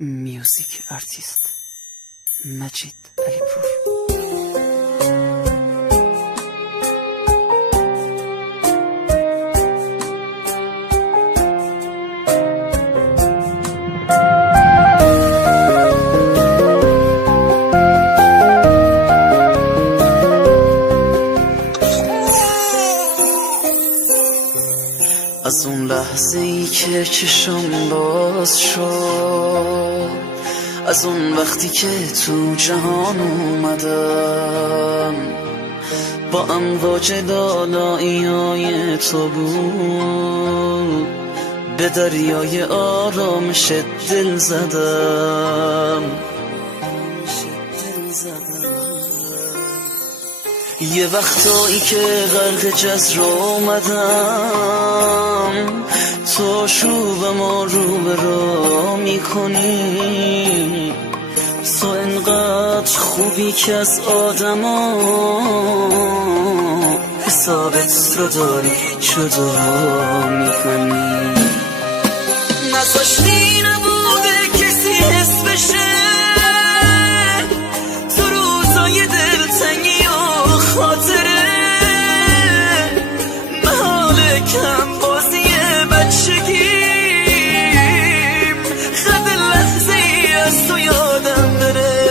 میوزیک آرتیست مجید علیپور. از اون لحظه ای که چشم باز شد، از اون وقتی که تو جهان اومدم، با امواج دالایی های تو بود، به دریای آرامش دل زدم. یه وقتایی که غرق جزر اومدم، تو شوبم و رو به را میکنی، تو انقدر خوبی که از آدما حسابت رو داری جدا میکنی. نذاشتی نبوده کسی حس بشه تو روزای دلتنگی و خاطره، محال کم بازی بچگیم، خد لحظه ای از تو یادم بره،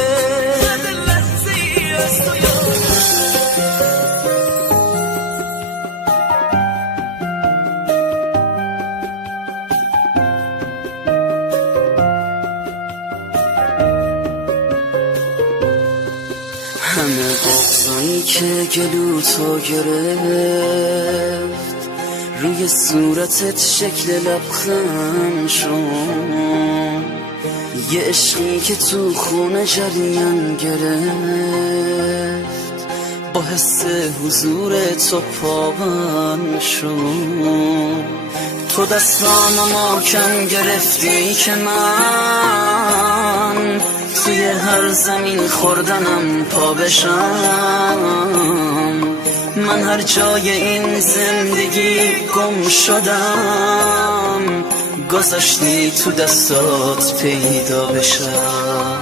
خد لحظه ای از تو یادم همه بغضایی که گلو تو گرفت، روی صورتت شکل لبخند شد، یه عشقی که تو خونه جریان گرفت، با حس حضور تو پابند شد. تو دستانو محکم گرفتی که من توی هر زمین خوردنم پا بشم، من هر جای این زندگی گم شدم، گذاشتی تو دستات پیدا بشم.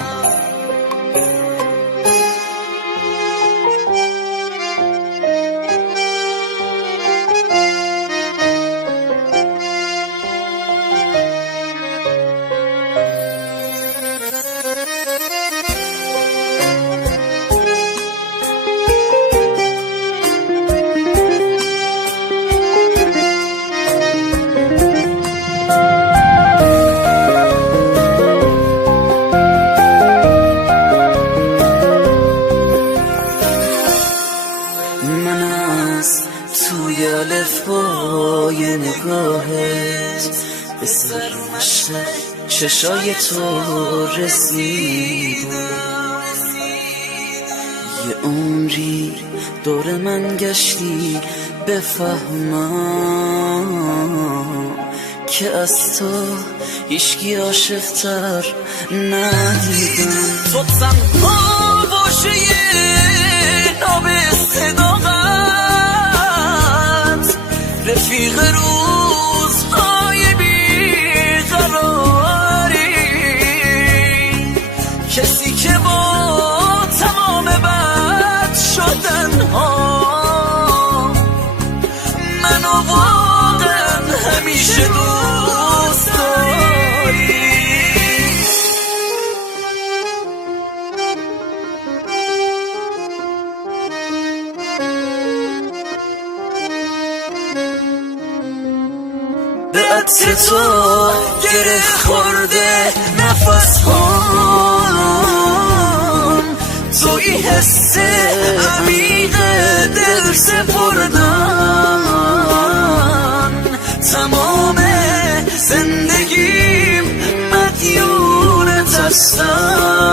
توی الفبای نگاهت به سرمشق چشای تو رسیدم، یه عمری دور من گشتی بفهمم که از تو هیچکی عاشق‌تر ندیدم. تو تنها باشه ناب صداقت، رفیق روزهای بیقراری، کسی که با تمام بد شدنها منو واقعا همیشه دوست داری. به عطر تو گره خورده نفس هام، توی حس عمیق دل سپردن، تمام زندگیم مدیونت هستم.